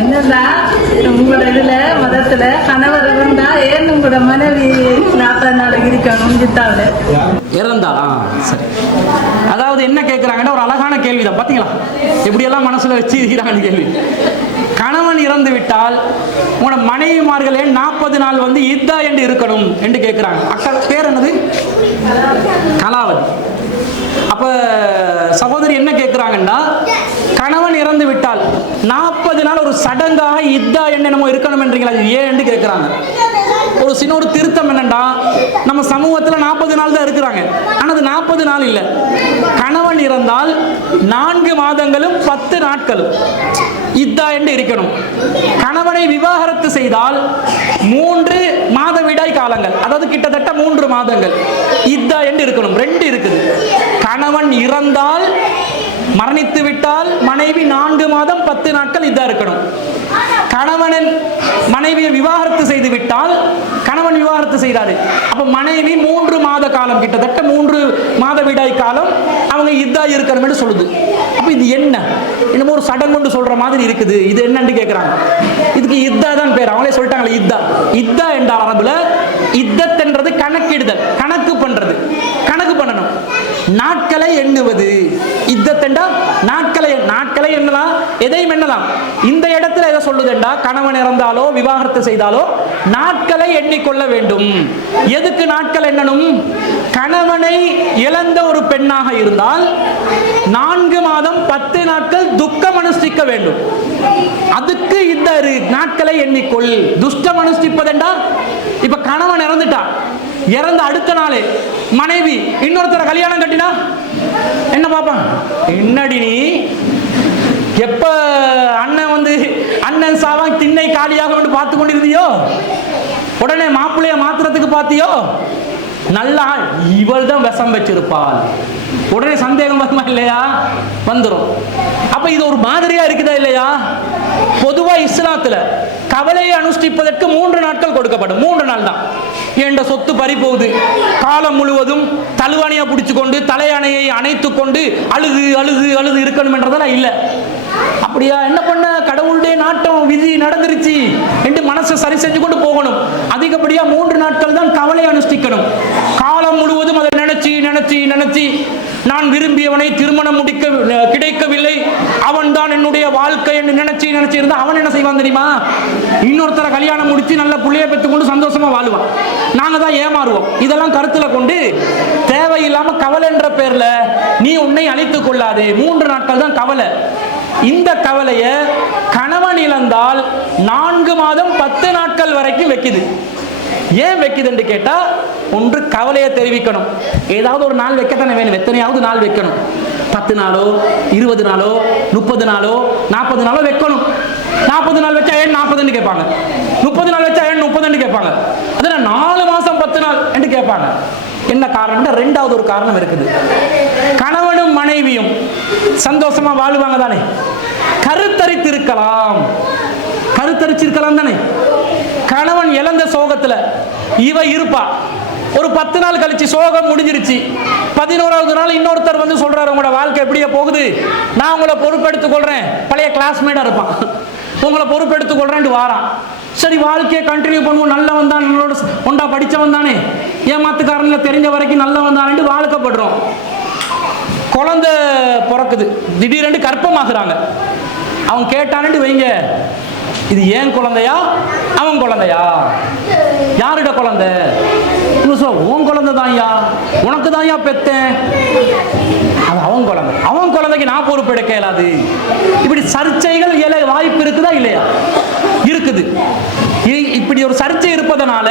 என்னன்னா உங்களோட இதுல மதத்துல கணவர் இருந்தா ஏன் உங்களோட மனைவி 40 நாள் இருக்கணும் ஜித்தாவில இறந்தா? சரி, அதாவது என்ன கேட்குறாங்கன்னா ஒரு அழகான கேள்விதான். பார்த்தீங்களா எப்படியெல்லாம் மனசுல வச்சு இருக்கிறாங்கன்னு கேள்வி. கணவன் இறந்து விட்டால் உங்களோட மனைவிமார்களே 40 நாள் வந்து இத்தா என்று இருக்கணும் என்று கேட்குறாங்க. அக்கா பேர் என்னது? கலாவதி. அப்ப சகோதரி என்ன கேட்குறாங்கன்னா, கணவன் இறந்து விட்டால் 40 நாள் ஒரு சடங்காக இத்தா என்னமோ இருக்கணும் என்றீங்களா, ஏன் என்று கேட்குறாங்க. ஒரு சின்ன ஒரு திருத்தம் என்னண்டா, நம்ம சமூகத்தில் 40 நாள் தான் இருக்கிறாங்க. ஆனால் அது 40 நாள் இல்லை. கணவன் இறந்தால் 4 மாதங்களும் 10 நாட்களும் இத்தா என்று இருக்கணும். கணவனை விவாகரத்து செய்தால் 3 மாதவிடாய் காலங்கள், அதாவது கிட்டத்தட்ட 3 மாதங்கள் இத்தா என்று இருக்கணும். 2 இருக்குது. கணவன் இறந்தால், மரணித்து விட்டால் மனைவி 4 மாதம் 10 நாட்கள் இதா இருக்கணும். கணவன் மனைவியை விவாகரத்து செய்து விட்டால், கணவன் விவாகரத்து செய்தாரு, அப்ப மனைவி 3 மாத காலம், கிட்டத்தட்ட 3 மாதவிடாய் காலம் அவங்க இதா இருக்கணும் என்று சொல்லுது. அப்ப இது என்ன, என்னமோ ஒரு சடங்கு சொல்ற மாதிரி இருக்குது, இது என்னன்னு கேட்கிறாங்க. இதுக்கு இத்தா தான் பேர். அவங்களே சொல்லிட்டாங்களே இத்தா. இத்தா என்ற அரபுல இத்தத் என்றது கணக்கிடுதல், கணக்கு பண்றது, கணக்கு பண்ணணும், நாட்களை எண்ணுவது. இத்தத்தெண்டா நாட்களை எண்ணலாம், எதையும் எண்ணலாம். இந்த இடத்துல எதை சொல்லுதுண்டா, கணவன் இறந்தாலோ விவாகரத்து செய்தாலோ நாட்களை எண்ணிக்கொள்ள வேண்டும். எதுக்கு நாட்கள் எண்ணணும்? கணவனை இழந்த ஒரு பெண்ணாக இருந்தால் 4 மாதம் 10 நாட்கள் துக்கம் அனுஷ்டிக்க வேண்டும். அதுக்கு இந்த நாட்களை எண்ணிக்கொள். துஷ்டம் அனுஷ்டிப்பதெண்டா, இப்ப கணவன் இறந்துட்டா, இறந்த அடுத்த நாளே மனைவி இன்னொருத்தர கல்யாணம் கட்டினா என்ன பாப்பான்? என்னடி நீ எப்ப அண்ணன் சாவா திண்ணை காலியாக பார்த்து கொண்டிருந்தியோ, உடனே மாப்பிள்ளைய மாத்திரத்துக்கு பார்த்தியோ, நல்லா இவள் தான் விஷம் வச்சிருப்பாள். உடனே சந்தேகம் வருமா இல்லையா? வந்துடும். அப்ப இது ஒரு மாதிரியா இருக்குதா இல்லையா? பொதுவா இஸ்லாத்துல கவலையை அனுஷ்டிப்பதற்கு 3 நாட்கள் கொடுக்கப்படும். 3 நாள் தான். என்ற சொத்து பறி போகுது, காலம் முழுவதும் தழுவானையா பிடிச்சு கொண்டு தலையணையை அணைத்து கொண்டு அழுது அழுது அழுது இருக்கணும் என்றதெல்லாம் இல்லை. அப்படியா? என்ன பண்ண, கடவுளுடைய நாட்டம், விதி நடந்துருச்சு என்று மனசை சரி செஞ்சு கொண்டு போகணும். அதிகப்படியா 3 நாட்கள் தான் கவலை அனுஷ்டிக்கணும். காலம் முழுவதும் அதை நினைச்சு நினைச்சு நினைச்சு, நான் விரும்பியவனை திருமணம் கிடைக்கவில்லை, அவன் தான் என்னுடைய வாழ்க்கை என்று நினைச்சு நினைச்சு இருந்தா அவன் என்ன செய்வான் தெரியுமா? இன்னொருத்தர கல்யாணம் முடிச்சு நல்ல புள்ளைய பெற்றுக்கொண்டு சந்தோஷமா வாழ்வான். நாங்க தான் ஏமாறுவோம். இதெல்லாம் கருத்துல கொண்டு தேவையில்லாம கவலை என்ற பேர்ல நீ உன்னை அழித்துக் கொள்ளாதே. 3 நாட்கள் தான் கவலை. இந்த கவலைய கணவன் இழந்தால் 4 மாதம் 10 நாட்கள் வரைக்கும் வைக்குது. ஏன் வைக்குது என்று கேட்டா, ஒன்று கவலையை தெரிவிக்கணும். ஏதாவது ஒரு நாள் வைக்கத்தானே வேணும், எத்தனையாவது நாள் வைக்கணும். 10 நாளோ 20 நாளோ 30 நாளோ 40 நாளோ வைக்கணும். 40 நாள் வச்சா ஏன் 40 கேட்பாங்க, 30 நாள் வச்சா ஏன் 30 கேட்பாங்க, அதனால 4 மாசம் 10 நாள் என்று கேட்பாங்க. என்ன காரணம்? 2வது ஒரு காரணம் இருக்குது. கணவனும் மனைவியும் சந்தோஷமா வாழுவாங்க தானே, கருத்தரித்திருக்கலாம், கருத்தரிச்சிருக்கலாம் தானே. கணவன் இழந்த சோகத்துல இவ இருப்பா, ஒரு 10 நாள் கழிச்சு சோகம் முடிஞ்சிருச்சு, 11வது நாள் இன்னொருத்தர் வந்து சொல்றாரு, உங்களோட வாழ்க்கை எப்படியே போகுது, நான் உங்களை பொறுப்பெடுத்துக் கொள்றேன். பழைய கிளாஸ்மேட்டா இருப்பான், உங்களை பொறுப்பெடுத்துக் கொள்றேன் வாரான். சரி, வாழ்க்கையை கண்டினியூ பண்ணுவோம், நல்லவன் தான், நம்மளோட ஒண்டா படிச்சவன் தானே, ஏமாத்துக்காரன்ல தெரிஞ்ச வரைக்கும் நல்லவன் தான் வாழ்க்கப்படுறோம். குழந்தை பிறக்குது, திடீரென்று கர்ப்பமாகறாங்க. அவன் கேட்டான்னு வைங்க, இது ஏன் குழந்தையா அவன் குழந்தையா, யாருட குழந்தை? உன் குழந்தை தான்யா, உனக்கு தான்யா பெத்தேன், அது அவன் குழந்தை, அவன் குழந்தைக்கு நான் பொறுப்பெடுக்க இயலாது. இப்படி சர்ச்சைகள் வாய்ப்பு இருக்குதா இல்லையா? இருக்குது. இப்படி ஒரு சர்ச்சை இருப்பதனால,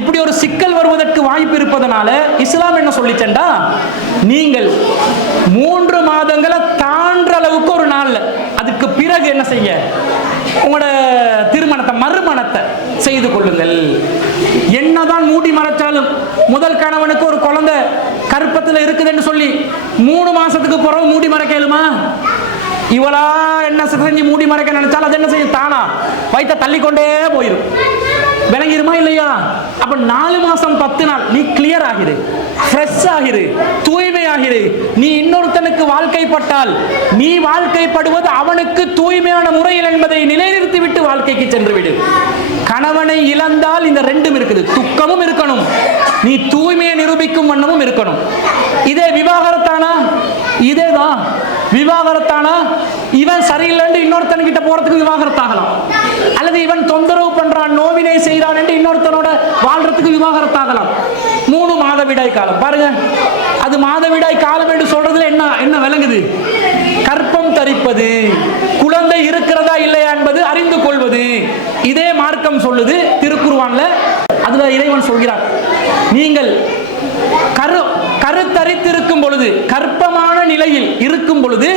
இப்படி ஒரு சிக்கல் வருவதற்கு வாய்ப்பு இருப்பதனால இஸ்லாம் என்ன சொல்லிச்சேன்டா, நீங்கள் 3 மாதங்களை தாண்ட அளவுக்கு ஒரு நாள்ல, அதுக்கு பிறகு என்ன செய்ய, உங்களோட திருமணத்தை மறுமணத்தை செய்து கொள்ளுங்கள். என்னதான் மூடி மறைச்சாலும், முதல் கணவனுக்கு ஒரு குழந்தை கற்பத்தில் இருக்குதுன்னு சொல்லி 3 மாசத்துக்கு பிறகு மூடி மறைக்கலுமா? இவளா என்ன செஞ்சு மூடி மறைக்க நினைச்சாலும் அது என்ன செய்யும், தானா வயிற்ற தள்ளிக்கொண்டே போயிடும். விளங்கிருமா இல்லையா? அப்ப 4 மாசம் 10 நாள் நீ கிளியர் ஆகிரு, ஃப்ரெஷ் ஆகிரு, தூய்மை ஆகிரு. நீ இன்னொருத்தனுக்கு வாழ்க்கைப்பட்டால் நீ வாழ்க்கைப்படுவது அவனுக்கு தூய்மையான முறையில் என்பதை நிலைநிறுத்தி வாழ்க்கைக்கு சென்று விடு. கணவனை இழந்தால் இந்த ரெண்டும் இருக்குது, துக்கமும் இருக்கணும், நீ தூய்மையை நிரூபிக்கும் வண்ணமும் இருக்கணும். இதே விவாகரத்தானா? இதேதான் விவாகரத்தானா, இவன் சரியில்லை இன்னொருத்தன் கிட்ட போறதுக்கு விவாகரத்தாகலாம், அல்லது இவன் தொந்தரவு பண்றான், நோவினை செய்யறான் என்று இன்னொருத்தனோட வாழ்றதுக்கு விவாகரத்தாகலாம். 3 மாதவிடாய் காலம் பாருங்க, அது மாதவிடாய் காலம் என்று சொல்றதுல என்ன விளங்குது? கற்பம் தரிப்பது, குழந்தை இருக்கிறதா இல்லையா என்பது அறிந்து கொள்வது. இதே மார்க்கம் சொல்லுது திருக்குர்ஆன்ல. அதுல இறைவன் சொல்கிறார், நீங்கள் கருத்தரித்திருக்கும் பொழுது, கற்பமான நிலையில் இருக்கும் பொழுது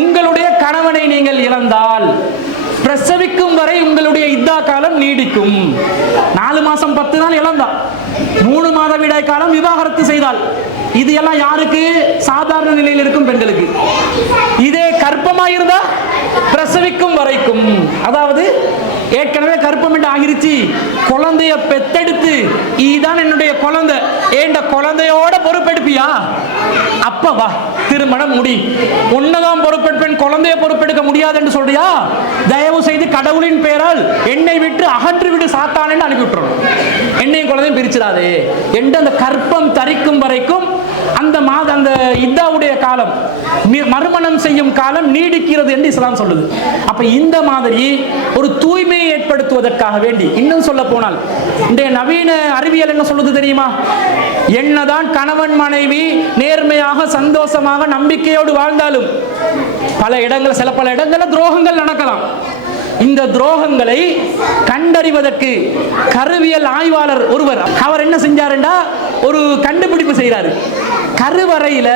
உங்களுடைய கணவனை நீங்கள் இழந்தால் பிரசவிக்கும் வரை உங்களுடைய இத்தா காலம் நீடிக்கும். 4 மாசம் 10 நாள் இழந்தான், 3 மாதவிடாய் காலம் விவாகரத்து செய்தால். இது எல்லாம் யாருக்கு? சாதாரண நிலையில் இருக்கும் பெண்களுக்கு. இதே கற்பமாயிருந்தா பிரசவிக்கும் வரைக்கும், அதாவது ஏற்கனவே கற்பம் என்று ஆகிருச்சு, குழந்தைய பெத்தெடுத்து இதுதான் என்னுடைய குழந்தை, ஏண்ட குழந்தையோட பொறுப்பெடுப்பியா? அப்ப வா திருமணம் முடி. ஒன்னதான் பொறுப்பெடுப்பேன், குழந்தைய பொறுப்பெடுக்க முடியாது என்று சொல்றியா? தயவு செய்து கடவுளின் பெயரால் என்னை விட்டு அகன்று விடு சாத்தானே அனுப்பி விட்டுறோம். என்னையும் குழந்தையும் பிரிச்சிடாதே என்று அந்த கற்பம் தரிக்கும் வரைக்கும் அந்த இத்தாவுடைய காலம், மறுமணம் செய்யும் காலம் நீடிக்கிறது என்று இஸ்லாம் சொல்லுது. அப்ப இந்த மாதிரி ஒரு தூய்மையை ஏற்படுத்துவதற்காக வேண்டி, இன்னும் சொல்ல போனால் இன்றைய நவீன அறிவியல் என்ன சொல்லுது தெரியுமா? என்னதான் கணவன் மனைவி நேர்மையாக சந்தோஷமாக நம்பிக்கையோடு வாழ்ந்தாலும் சில பல இடங்களில் துரோகங்கள் நடக்கலாம். இந்த துரோகங்களை கண்டறிவதற்கு கருவியல் ஆய்வாளர் ஒருவர், அவர் என்ன செஞ்சாருண்டா ஒரு கண்டுபிடிப்பு செய்கிறாரு. கருவறையில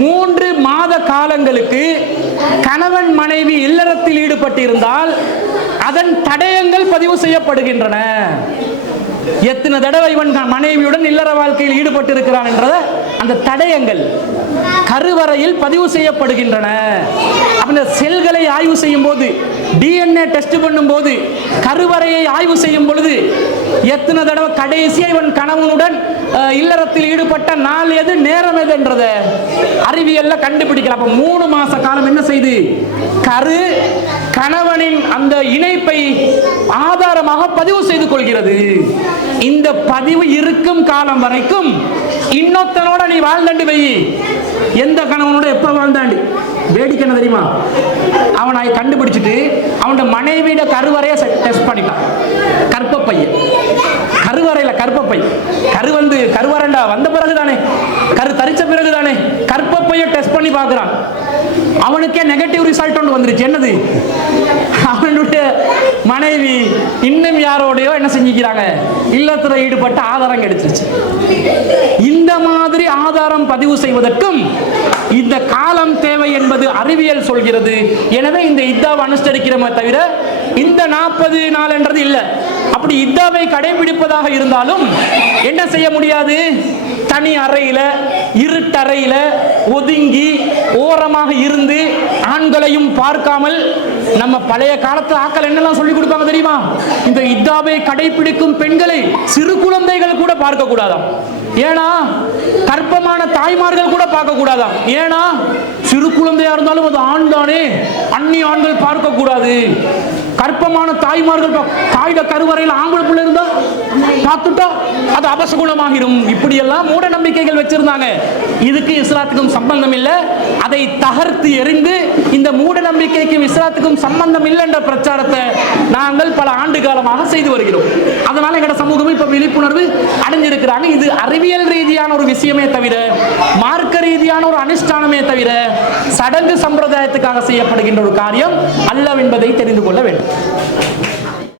3 மாத காலங்களுக்கு கணவன் மனைவி இல்லறத்தில் ஈடுபட்டிருந்தால் அதன் தடயங்கள் பதிவு செய்யப்படுகின்றன. எத்தனை தடவை இவன் மனைவியுடன் இல்லற வாழ்க்கையில் ஈடுபட்டு இருக்கிறான் என்ற அந்த தடயங்கள் கருவறையில் பதிவு செய்யப்படுகின்றன. அப்ப செல்களை ஆய்வு செய்யும் போது, DNA டெஸ்ட் பண்ணும் போது, கருவறையை ஆய்வு செய்யும் பொழுது எத்தனை தடவை கடைசியா இவன் கணவனுடன் இல்லறத்தில் ஈடுபட்ட நாள் எது, நேரம் எது என்றத அறிவியல்ல கண்டுபிடிக்கலாம். அப்ப 3 மாச காலம் என்ன செய்து கணவனின் அந்த இணைப்பை ஆதாரமாக பதிவு செய்து கொள்கிறது. இந்த பதிவு இருக்கும் காலம் வரைக்கும் இன்னொத்தனோட நீ வாழ்ந்தாண்டு வை. எந்த கணவனோட எப்ப வாழ்ந்தாண்டு வேடிக்கை என்ன தெரியுமா? அவனை கண்டுபிடிச்சிட்டு அவனோட மனைவியோட கருவறையை டெஸ்ட் பண்ணிட்டான். கற்பப்பைய கருவறையில கற்பப்பை கருவறைண்டா வந்த பிறகுதானே, கரு தரிச்ச பிறகுதானே கற்பப்பைய டெஸ்ட் பண்ணி பார்க்கிறான். அவனுக்கே நெகட்டிவ் ரிசல்ட் ஒன்று வந்துருச்சு. என்னது? அவனுடைய மனைவி இன்னும் யாரோடையோ என்ன செஞ்சுக்கிறாங்க, இல்லத்துல ஈடுபட்ட ஆதாரம் கிடைச்சிருச்சு. இந்த மாதிரி ஆதாரம் பதிவு செய்வதற்கும் இந்த காலம் தேவை என்பது அறிவியல் சொல்கிறது. எனவே இந்த இத்தாவை அனுஷ்டிக்கிறோமே தவிர இந்த 40 நாள் என்றது இல்லை. அப்படி இத்தாவை கடைபிடிப்பதாக இருந்தாலும் என்ன செய்ய முடியாது? தனி அறையில இருட்டறையில ஒதுங்கி ஓரமாக இருந்து ஆண்களையும் பார்க்காமல், நம்ம பழைய காலத்து ஆக்கள் என்னெல்லாம் சொல்லி கொடுப்பாங்க தெரியுமா? இந்த இத்தாவை கடைபிடிக்கும் பெண்களை சிறு குழந்தைகள் கூட பார்க்க கூடாதாம். ஏன்னா கற்பமான தாய்மார்கள் கூட பார்க்க கூடாதாம். ஏன்னா சிறு குழந்தையா இருந்தாலும் அது ஆண் தானே, அந்நிய ஆண்கள் பார்க்க கூடாது. கற்பமான தாய்மார்கள் தாயிட கருவறையில் ஆம்பளை பிள்ளை இருந்தா பார்த்துட்டா அது அபசகுணமாகிடும். இப்படி எல்லாம் மூட நம்பிக்கைகள் வச்சிருந்தாங்க. இதுக்கு இஸ்லாத்துக்கும் சம்பந்தம் இல்லை. அதை தகர்த்து எறிந்து இந்த மூட நம்பிக்கைக்கும் இஸ்லாத்துக்கும் சம்பந்தம் இல்லை என்ற பிரச்சாரத்தை நாங்கள் பல ஆண்டு காலமாக செய்து வருகிறோம். அதனால எங்களோட சமூகம் இப்ப விழிப்புணர்வு அடைஞ்சிருக்கிறாங்க. இது அறிவியல் ரீதியான ஒரு விஷயமே தவிர, மார்க்க ரீதியான ஒரு அனுஷ்டானமே தவிர சடங்கு சம்பிரதாயத்துக்காக செய்யப்படுகின்ற ஒரு காரியம் அல்ல என்பதை தெரிந்து கொள்ள வேண்டும்.